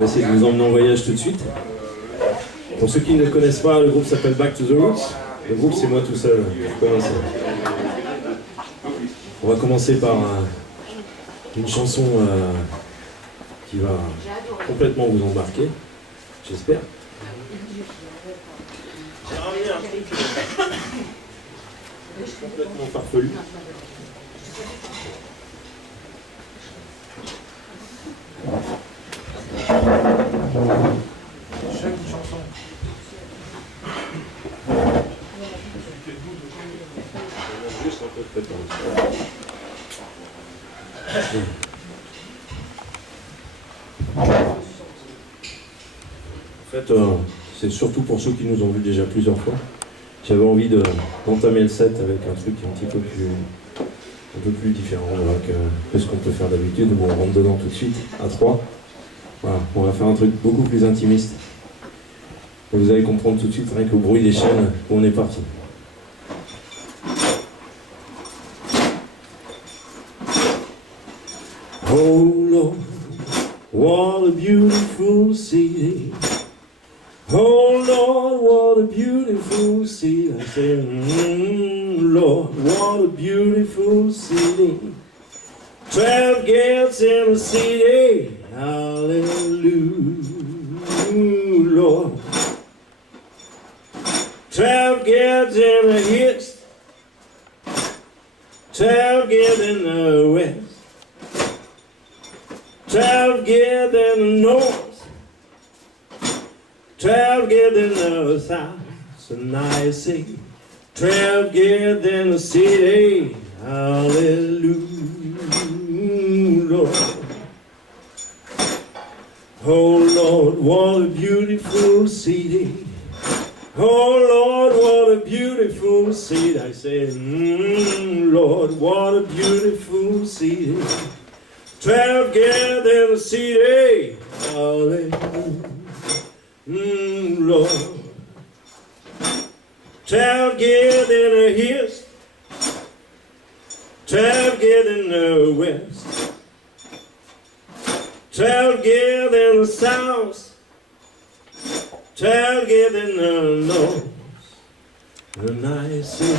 On va essayer de vous emmener en voyage tout de suite. Pour ceux qui ne le connaissent pas, le groupe s'appelle Back to the Roots. Le groupe, c'est moi tout seul. On va commencer par une chanson qui va complètement vous embarquer, j'espère. J'ai ramené un truc complètement farfelu. Chaque chanson. Juste un peu de préparation. En fait, c'est surtout pour ceux qui nous ont vus déjà plusieurs fois. J'avais envie d'entamer le set avec un truc un petit peu plus différent que ce qu'on peut faire d'habitude. Bon, on rentre dedans tout de suite, à 3. Voilà, on va faire un truc beaucoup plus intimiste. Et vous allez comprendre tout de suite, rien qu'au bruit des chaînes, où on est parti. Oh Lord, what a beautiful city. Oh Lord, what a beautiful city. I said, Lord, what a beautiful city. 12 gates in a city. Hallelujah, Lord. 12 gates in the east, 12 gates in the west, 12 gates in the north, 12 gates in the south. So now I say, 12 gates in the city. Hallelujah, Lord. Oh Lord, what a beautiful city. Oh Lord, what a beautiful city. I said, Lord, what a beautiful city. 12 gathered in the city. Hallelujah, Lord. 12 gathered in the east, 12 gathered in the west, 12 gathered in the south, 12 gathered in the north. And I say,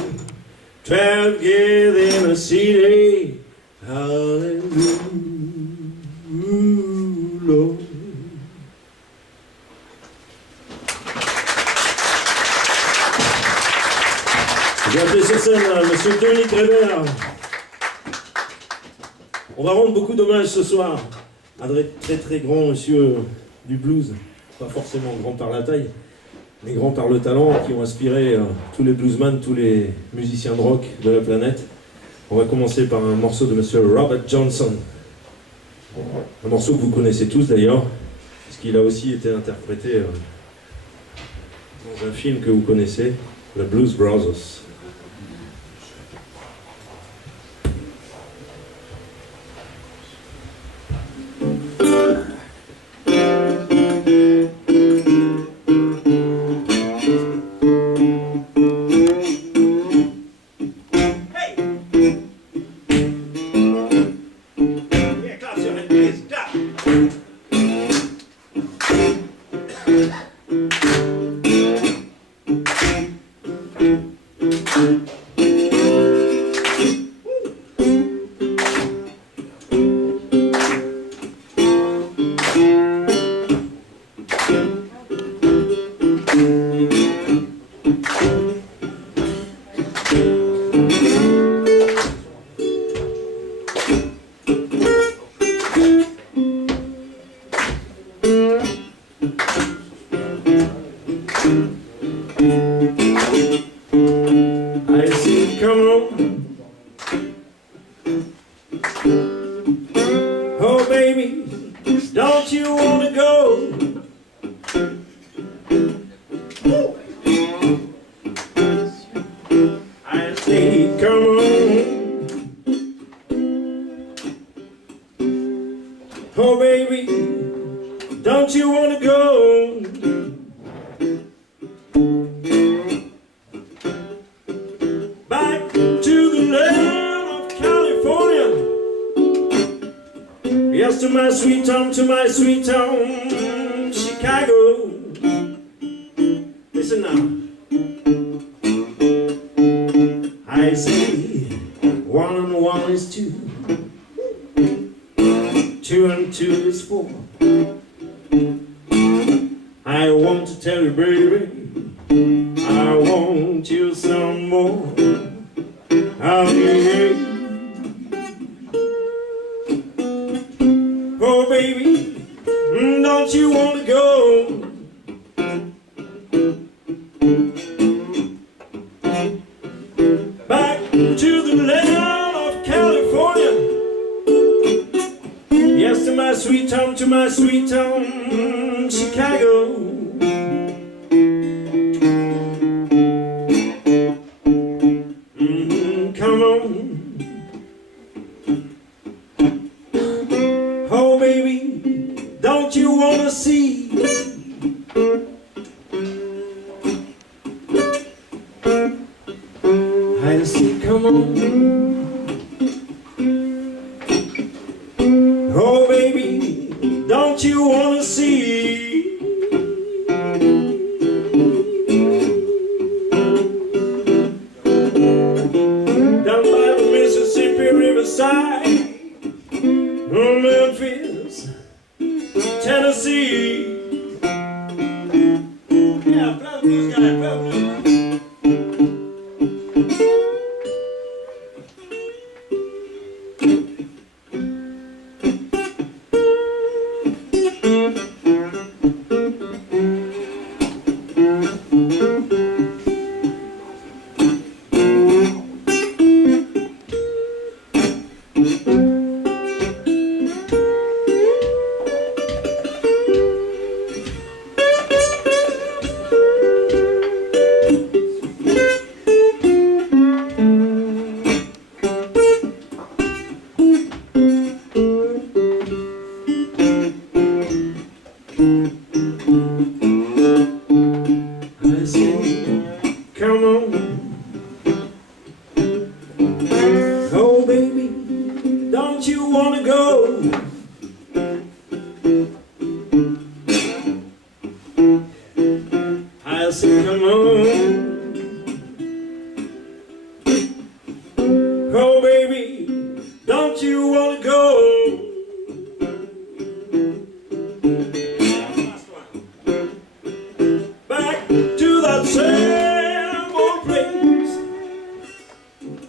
12 gathered in the city. Hallelujah, Lord. J'ai appelé sur scène Monsieur Tony Trébert. On va rendre beaucoup d'hommages ce soir à un très très grand monsieur du blues, pas forcément grand par la taille, mais grand par le talent, qui ont inspiré tous les bluesmen, tous les musiciens de rock de la planète. On va commencer par un morceau de monsieur Robert Johnson. Un morceau que vous connaissez tous d'ailleurs, puisqu'il a aussi été interprété dans un film que vous connaissez, The Blues Brothers. I said, come on. Oh, baby, don't you want to go? I said, come on. Oh, baby, don't you want to go? Back to the land of California. Yes, to my sweet home, to my sweet home, Chicago. Listen now. I say 1 and 1 is 2, 2 and 2 is 4. I want to tell you, baby, I want you some more. I'll be oh baby, don't you want to go? Back to the land of California. Yes, to my sweet home, Chicago. Come on. Oh baby, don't you wanna see? I say, come on. Oh baby, don't you wanna see? Down by the Mississippi Riverside, Memphis, Tennessee. Yeah, play blues guy, play blues. Come on, oh baby, don't you wanna go? I said, come on, oh baby, don't you wanna go? Back to that same old place.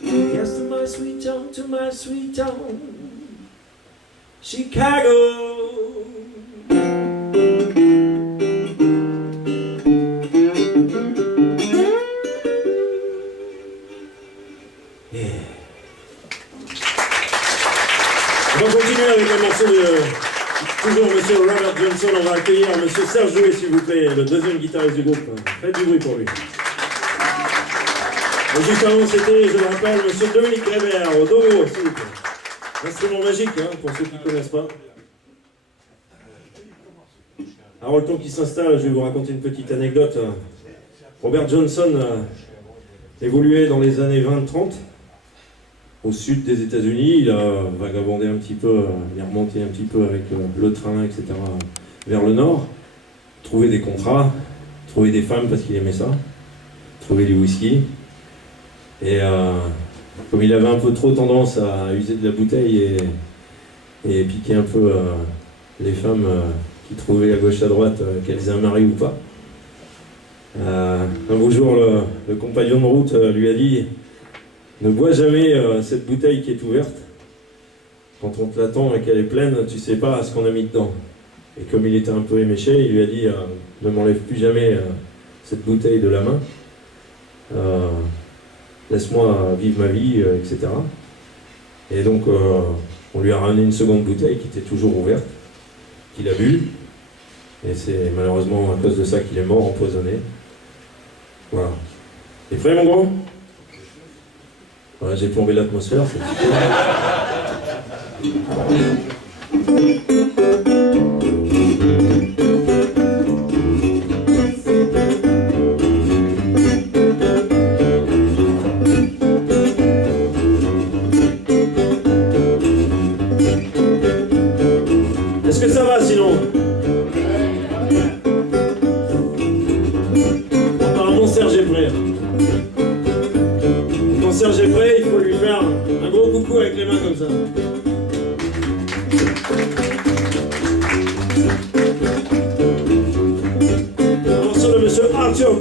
Yes, to my sweet home, Chicago. Yeah. On va continuer avec un morceau de toujours Monsieur Robert Johnson. On va accueillir Monsieur Serge Jouet, s'il vous plaît, le deuxième guitariste du groupe. Faites du bruit pour lui. Et juste avant, c'était, je le rappelle, Monsieur Dominique Grébert, au dobro, s'il vous plaît. Instrument magique, hein, pour ceux qui ne connaissent pas. Alors, le temps qui s'installe, je vais vous raconter une petite anecdote. Robert Johnson évoluait dans les années 20-30 au sud des États-Unis. Il a vagabondé un petit peu, il est remonté un petit peu avec le train, etc., vers le nord. Trouver des contrats, trouver des femmes parce qu'il aimait ça, trouver du whisky. Et comme il avait un peu trop tendance à user de la bouteille et piquer un peu les femmes qui trouvaient à gauche à droite qu'elles aient un mari ou pas, un beau jour, le compagnon de route lui a dit « Ne bois jamais cette bouteille qui est ouverte. Quand on te l'attend et qu'elle est pleine, tu sais pas ce qu'on a mis dedans. » Et comme il était un peu éméché, il lui a dit « Ne m'enlève plus jamais cette bouteille de la main. Laisse-moi vivre ma vie, etc. » Et donc, on lui a ramené une seconde bouteille qui était toujours ouverte, qu'il a bu. Et c'est malheureusement à cause de ça qu'il est mort empoisonné. Voilà. T'es prêt, mon gros? Voilà, j'ai plombé l'atmosphère.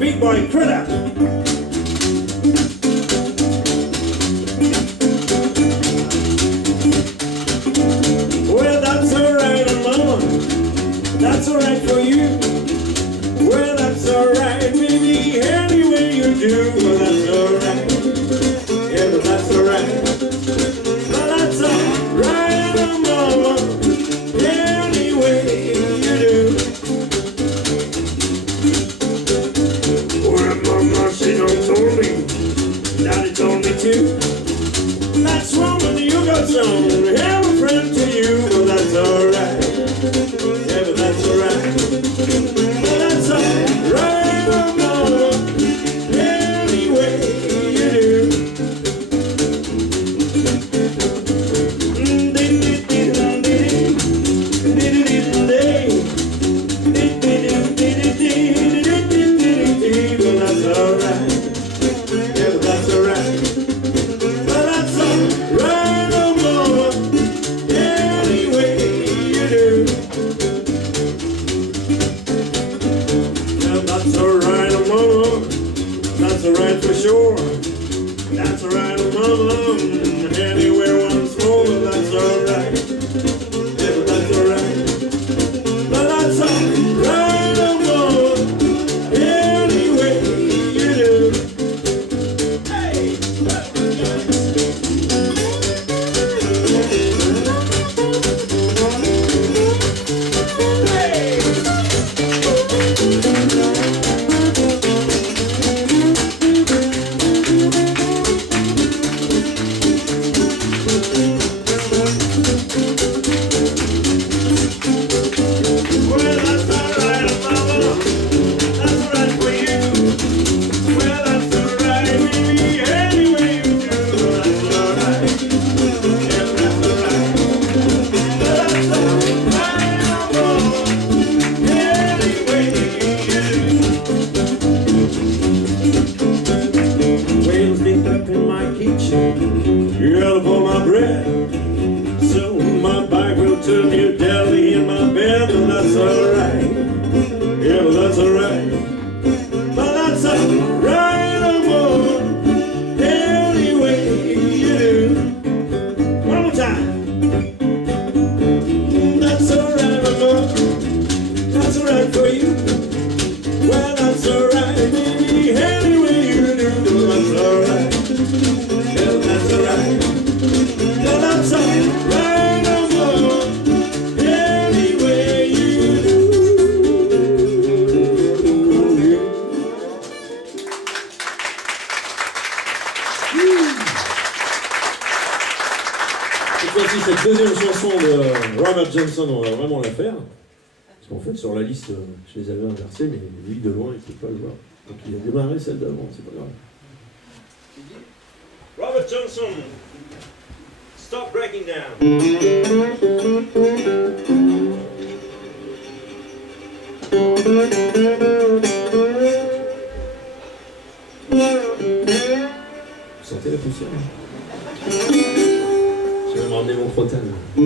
Big Boy Critter. Well, that's alright, mama. That's alright for you. Well, that's alright, baby. Any way you do, well, that's alright. Yeah, but that's alright. Well, that's alright, mama. Any way you do. Well, mama, she done told me. Daddy told me too. That's woman, you got some. Have a friend to you, well, that's alright. Yeah, but that's alright. Well, that's alright, mama. Any way you do. Well, that's alright. Yeah, but that's alright. Well, that's alright, mama. Any way you do. Yeah, that's alright, mama. That's alright for sure. That's alright, mama. Anywhere once more, that's alright. Yeah, but that's alright. But that's alright, mama. Any way you do. Hey! Well, that's alright, mama. That's alright for you. Well, that's alright, baby. Any way you do, that's alright. Yeah, that's alright. Well, that's alright, mama. Any way you do. Whales linked up in my kitchen. You gotta pull my bread. So my bike will turn you deli in my bed, but that's alright. Yeah, but that's alright. But that's alright, amor. Any way you do. One more time. That's alright, amor. That's alright for you. Well, that's alright, baby. Any way you do, that's alright. Yeah, that's alright. Yeah, that's alright, amor. Any way you do. Cette fois-ci, cette deuxième chanson de Robert Johnson, on va vraiment la faire. Parce qu'en fait, sur la liste, je les avais inversés, mais lui, de loin, il ne peut pas le voir. Donc il a démarré celle d'avant, c'est pas grave. Robert Johnson, Stop Breaking Down. Vous sentez la poussière? Je vais m'emmener mon crotane. Faites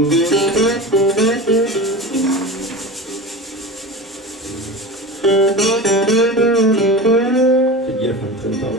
gaffe, elle me traîne par là.